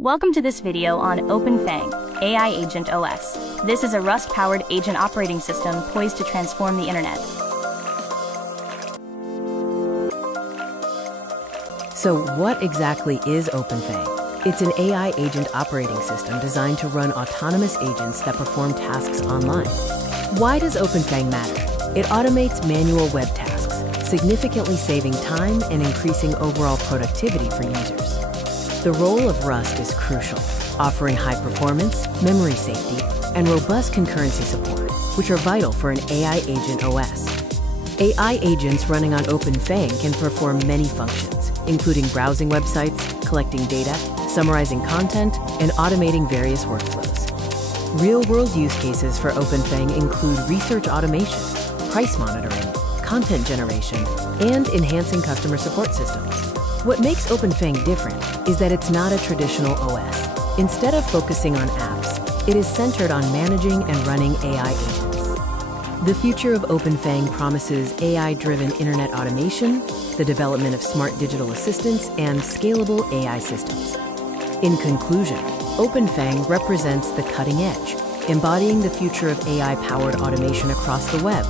Welcome to this video on OpenFang AI Agent OS. This is a Rust-powered agent operating system poised to transform the internet. So what exactly is OpenFang? It's an AI agent operating system designed to run autonomous agents that perform tasks online. Why does OpenFang matter? It automates manual web tasks, significantly saving time and increasing overall productivity for users. The role of Rust is crucial, offering high performance, memory safety, and robust concurrency support, which are vital for an AI agent OS. AI agents running on OpenFang can perform many functions, including browsing websites, collecting data, summarizing content, and automating various workflows. Real-world use cases for OpenFang include research automation, price monitoring, content generation, and enhancing customer support systems. What makes OpenFang different is that it's not a traditional OS. Instead of focusing on apps, it is centered on managing and running AI agents. The future of OpenFang promises AI-driven internet automation, the development of smart digital assistants, and scalable AI systems. In conclusion, OpenFang represents the cutting edge, embodying the future of AI-powered automation across the web.